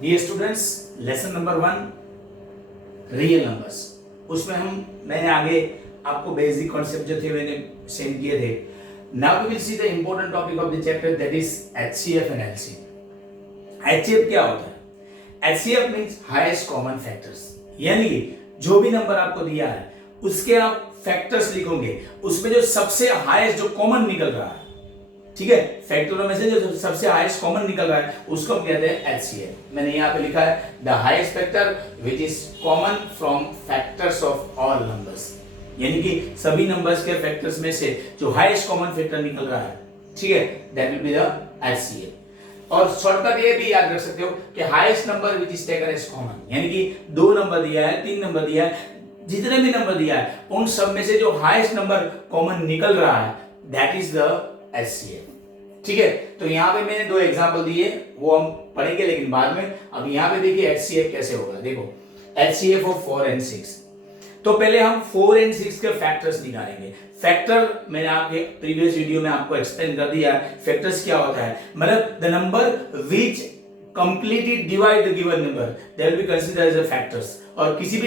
Dear students, lesson number 1 real numbers. उसमें मैंने आगे आपको बेसिक कॉन्सेप्ट जो थे मैंने सेंड किए थे। Now we will see the important topic of the chapter, that is HCF and LCM. HCF क्या होता है? HCF means highest common factors, यानी कि जो भी नंबर आपको दिया है उसके आप फैक्टर्स लिखोगे, उसमें जो सबसे हाईएस्ट जो कॉमन निकल रहा है, ठीक है, फैक्टरों में से जो सबसे हाईएस्ट कॉमन निकल रहा है उसको हम कहते हैं एचसीएफ। मैंने यहाँ पे लिखा है the highest factor which is common from factors of all numbers, यानी कि सभी नंबर्स के फैक्टर्स में से जो हाईएस्ट कॉमन फैक्टर निकल रहा है, ठीक है, that will be the HCF. और शॉर्टकट ये भी याद रख सकते हो कि highest number which is taken as common, यानी कि 2 नंबर दिया है, 3 नंबर दिया है, जितने भी नंबर दिया है उन सब में से जो हाईएस्ट नंबर कॉमन निकल रहा है दैट इज द एचसीएफ। ठीक है, तो यहाँ पे मैंने 2 एग्जांपल दिए, वो हम पढ़ेंगे लेकिन बाद में। अब यहाँ पे देखिए एचसीएफ कैसे होगा। देखो एचसीएफ ऑफ 4 and 6। तो पहले हम 4 and 6 के फैक्टर्स निकालेंगे। फैक्टर मैंने आपके प्रीवियस वीडियो में आपको एक्सप्लेन कर दिया है। फैक्टर्स क्या होता है, मतलब the number which completely divide the given number that will be considered as a factors. और किसी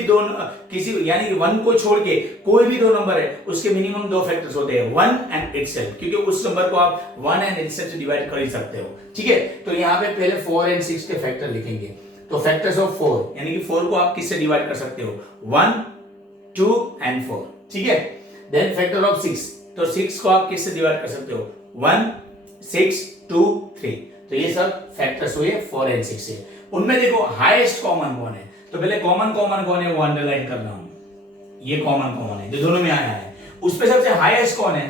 यानी कि 1 को छोड़ के कोई भी 2 नंबर है उसके मिनिमम 2 फैक्टर्स होते हैं, 1 and itself, क्योंकि उस नंबर को आप 1 and itself से डिवाइड कर ही सकते हो। ठीक है, तो यहाँ पे पहले 4 and 6 के फैक्टर लिखेंगे। तो फैक्टर्स ऑफ 4 यानी कि 4 को आप किससे डिवाइड कर सकते हो, 1, 2 and 4। ठीक है, देन फैक्टर ऑफ 6, तो 6 को आप किससे डिवाइड कर सकते हो, 1, 6, 2, 3। तो ये सब फैक्टर्स हुए 4 and 6 से। उनमें देखो हाईएस्ट कॉमन कौन है, तो पहले कॉमन कौन है वो अंडरलाइन कर रहा हूं। ये कॉमन है जो दोनों में आया है, उस पे सबसे हाईएस्ट कौन है,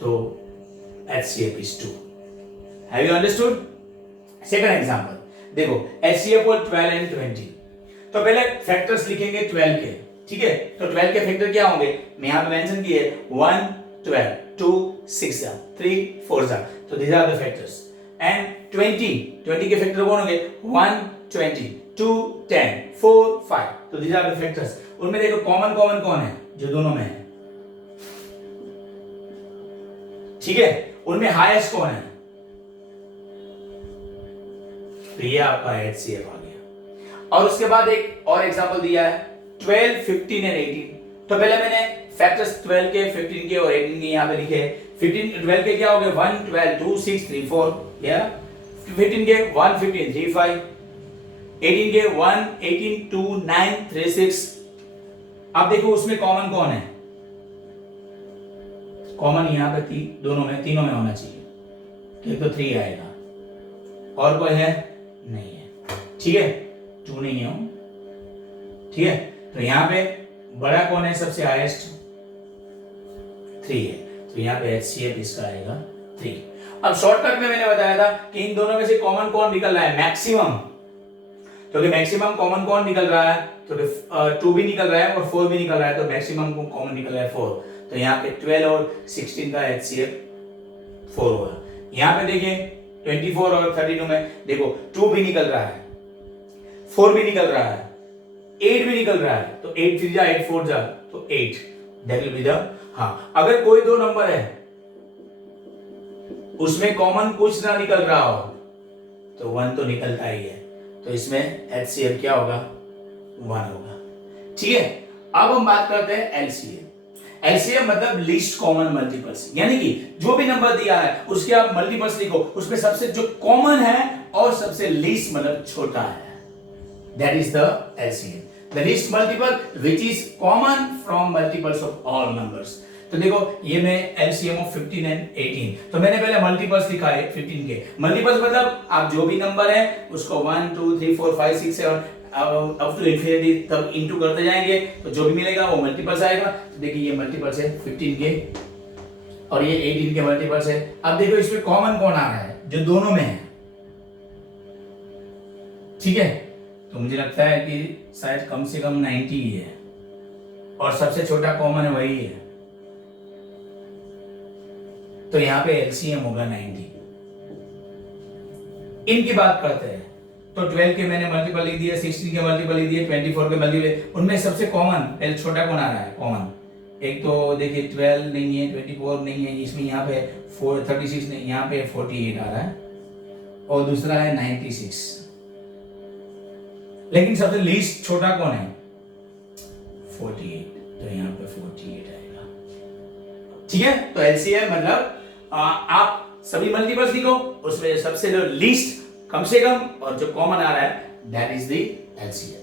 तो HCF is 2। Have you understood? Second example देखो HCF और 12 and 20। तो पहले फैक्टर्स लिखेंगे 12 के, ठीक है। तो 12 के फैक्टर क्या होंगे, मैं यहां पे मेंशन किए 1, 12, 2, 6, 3, 4। तो these are the factors। And 20 के फैक्टर कौन होंगे, 1, 20, 2, 10, 4, 5। तो these are the factors। उनमें देखो कॉमन कौन है, जो दोनों में है, ठीक है। उनमें हाईएस्ट कौन है, तो ये आपका HCF आ गया। और उसके बाद एक और एग्जांपल दिया है 12, 15 and 18। तो पहले मैंने फैक्टर्स 12 के, 15 के और 18 के यहाँ पे लिखे। 12 के क्या हो गए, 1, 12, 2, 6, 3, 4, या 15 के 1, 15, 3, 5। 18 के 1, 18, 2, 9, 3, 6। अब देखो उसमें कॉमन कौन है, कॉमन यहाँ पे तीनों में होना चाहिए। तो 3 आएगा, और कोई है नहीं है, ठीक है, 2 नहीं है, ठीक है। तो यहाँ पे बड़ा कौन है, सबसे हाईएस्ट 3 है। तो यहाँ पे HCF इसका आएगा 3। अब शॉर्टकट में मैंने बताया था कि इन दोनों में से कॉमन कौन निकल रहा है, मैक्सिमम। तो मैक्सिमम कॉमन कौन निकल रहा है, तो 2 भी निकल रहा है और 4 भी निकल रहा है, तो मैक्सिमम कॉमन निकल रहा है 4। तो यहाँ पे 12 और 16 का HCF 4 होगा। यहाँ पे देखिए 24 और 32 में देखो 2 भी निकल रहा है, 4 भी निकल रहा है, 8 भी निकल रहा है। तो 8 3 जा 8 4 जा, तो 8 दैट विल बी द। हाँ, अगर कोई 2 नंबर है उसमें कॉमन कुछ ना निकल रहा हो तो 1 तो निकलता ही है, तो इसमें HCF क्या होगा, 1 होगा, ठीक है। अब हम बात करते हैं LCM मतलब लीस्ट कॉमन मल्टीपल्स, यानी कि जो भी नंबर दिया है उसके आप मल्टीपल्स लिखो, उसमें सबसे जो कॉमन है और सबसे लीस्ट मतलब छोटा है, that is the LCM, the least multiple which is common from multiples of all numbers. तो देखो ये मैं LCM ऑफ 15 and 18। तो मैंने पहले मल्टीपल्स लिखा है 15 के। मल्टीपल्स मतलब आप जो भी नंबर है उसको 1, 2, 3, 4, 5, 6, 7 अप टू इंफिनिटी तब इनटू करते जाएंगे, तो जो भी मिलेगा वो मल्टीपल्स आएगा। तो देखिए ये मल्टीपल्स है 15 के और ये 18 के मल्टीपल्स है। अब देखो इसमें कॉमन कौन आ रहा है, जो दोनों में है, ठीक है। तो मुझे लगता है कि शायद कम से कम 90 ही है, और सबसे छोटा कॉमन है वही है, तो यहाँ पे LCM होगा 90। इनकी बात करते हैं, तो 12 के मैंने मल्टीपल लिख दिया, 16 के मल्टीपल लिख दिए, 24 के मल्टीपल। उनमें सबसे कॉमन पहले छोटा कौन आ रहा है, कॉमन एक तो देखिए 12 नहीं है, 24 नहीं है, इसमें यहाँ पे 36 नहीं, यहाँ पे 48 आ रहा है, और दूसरा है 96। लेकिन सबसे लीस्ट छोटा कौन है? 48, तो यहाँ पे 48 आएगा। ठीक है, तो एलसीएम मतलब आप सभी मल्टीपल्स लिखो, उसमें सबसे जो लीस्ट कम से कम और जो कॉमन आ रहा है दैट इज द एलसीएम।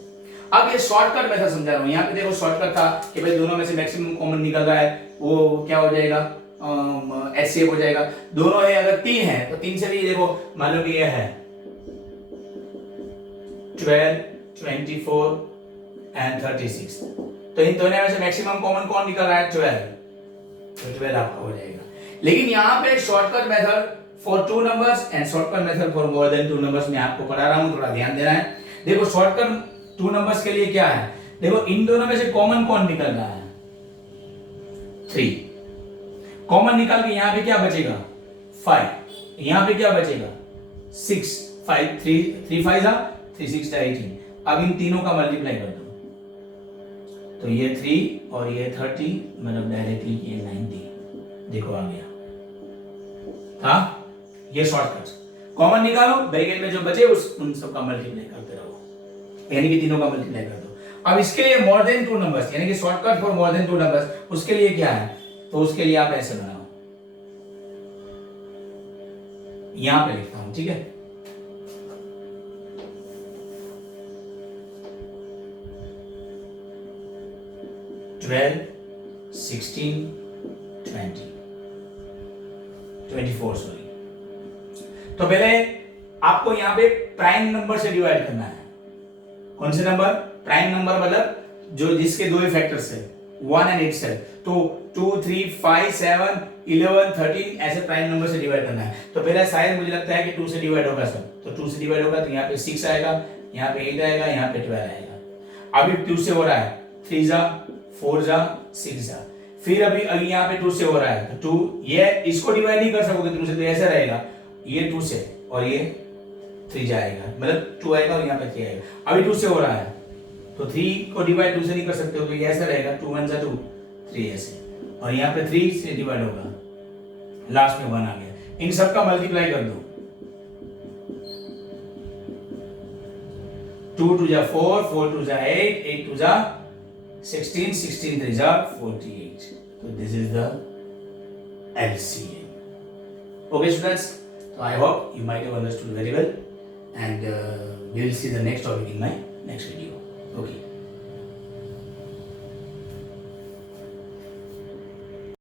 अब ये शॉर्टकट मेथड समझा रहा हूं। यहाँ पे देखो शॉर्टकट था कि भाई दोनों में से मैक्सिमम कॉमन निकल रहा है, वो क्या हो जाएगा? एचसीएफ हो जाएगा। दोनों है, अगर 3 है तो 3 से भी देखो, मान लो कि ये है 12, 24 एंड 36, तो इन दोनों में से मैक्सिमम कॉमन कौन निकल रहा है? 12, तो 12 आपका हो जाएगा। लेकिन यहाँ पे shortcut method for 2 numbers and shortcut method for more than 2 numbers में आपको पढ़ा रहा हूं, थोड़ा ध्यान देना है। देखो शॉर्टकट 2 नंबर्स के लिए क्या है? देखो इन दोनों में से कॉमन कौन निकल रहा है? 3। कॉमन निकाल के यहाँ पे क्या बचेगा? 5। यहाँ पे क्या बचेगा? 6। 5 3 5 जा 3 6 18। अब इन तीनों का मल्टीप्लाई कर दो, तो ये 3 और ये 30, मतलब डायरेक्टली ये 90। देखो आ गया। हाँ, ये शॉर्टकट। कॉमन निकालो, ब्रैकेट में जो बचे उन सब का मल्टीप्लाई करते रहो, यानी कि तीनों का मल्टीप्लाई कर दो। अब इसके लिए मोर देन 2 नंबर्स, यानी कि shortcut for more than 2 numbers, उसके लिए क्या है? तो उसके लिए आप ऐसे बनाओ, यहां पे लिखता हूं, ठीक है? Twelve 16 24 sorry. तो पहले आपको यहां पे प्राइम नंबर से डिवाइड करना है। कौन से नंबर? प्राइम नंबर मतलब जो जिसके दो ही फैक्टर्स है, 1 एंड इटसेल्फ। तो 2 3 5 7 11 13 ऐसे प्राइम नंबर से डिवाइड करना है। तो पहले शायद मुझे लगता है कि 2 से डिवाइड होगा सब, तो 2 से डिवाइड होगा तो यहाँ पे 6 आएगा, यहाँ पे 8 आएगा, यहाँ पे 12 आएगा। अभी 2 से हो रहा है, 3 जा 4 जा 6 जा। फिर अभी यहाँ पे 2 से हो रहा है, तो 2 ये इसको डिवाइड नहीं कर सकोगे 2 से, तो ऐसा रहेगा, ये 2 से और ये 3 जाएगा, मतलब 2 आएगा और यहाँ पे 3 आएगा। अभी 2 से हो रहा है तो 3 को डिवाइड 2 से नहीं कर सकते हो, तो ये ऐसा रहेगा, 2 1 जा 2 3 ऐसे, और यहाँ पे 3 से डिवाइड होगा, लास्ट में 1 आ गया। इन सब का मल्टीप्लाई कर दो, 2 2 जा 4 4 2 जा 8 8 2 जा 16 16 3 जा 48। So this is the LCM. Okay students, so I hope you might have understood very well, and we will see the next topic in my next video. Okay.